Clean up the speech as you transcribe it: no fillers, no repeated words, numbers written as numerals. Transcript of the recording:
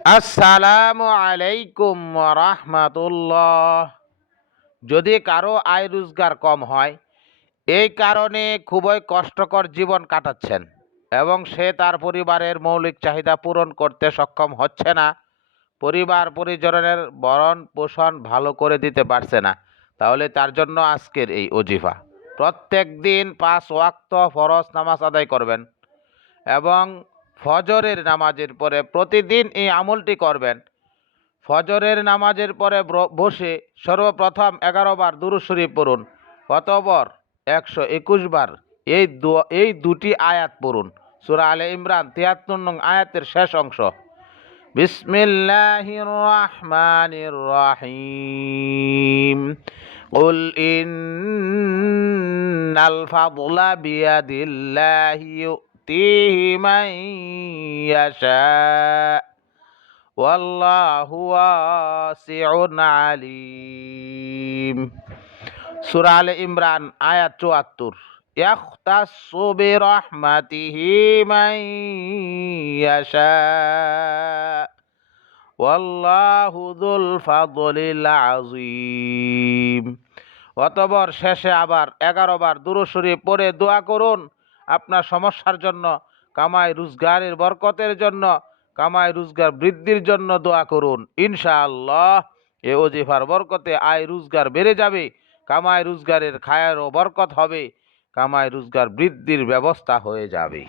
আসসালামু আলাইকুম ওয়া রাহমাতুল্লাহ। যদি কারো আয় রোজগার কম হয়, এই কারণে খুবই কষ্টকর জীবন কাটাচ্ছেন এবং সে তার পরিবারের মৌলিক চাহিদা পূরণ করতে সক্ষম হচ্ছে না, পরিবার পরিজনের ভরণ পোষণ ভালো করে দিতে পারছে না, তাহলে তার জন্য আজকের এই ওজিফা। প্রত্যেক দিন 5 ওয়াক্ত ফরজ নামাজ আদায় করবেন এবং ফজরের নামাজের পরে প্রতিদিন এই আমলটি করবেন। ফজরের নামাজের পরে বসে সর্বপ্রথম 11 বার দুরূদ শরীফ পড়ুন, অতঃপর 121 বার এই দুটি আয়াত পড়ুন। সূরা আলে ইমরান 73 নং আয়াতের শেষ অংশ। বিসমিল্লাহির রহমানির রহিম। কুল ইন্নাল ফাদলা বিয়াদিল্লাহি ইউতিহি মান ইয়াশা ওয়াল্লাহু ওয়াসিউন আলিম। সূরা আলে ইমরান আয়াত 74। ইয়াখতাসসু বিরহমাতিহি মান ইয়াশা ওয়াল্লাহু যুল ফাদলিল আযীম। অতঃপর শেষে আবার 11 বার দুরূদ শরীফ পড়ে দোয়া করুন আপনার সমস্যার জন্য, কামাই রোজগারের বরকতের জন্য, কামাই রোজগার বৃদ্ধির জন্য দোয়া করুন। ইনশাআল্লাহ এ ওজিফার বরকতে আয় রোজগার বেড়ে যাবে, কামাই রোজগারের খায়েরও বরকত হবে, কামাই রোজগার বৃদ্ধির ব্যবস্থা হয়ে যাবে।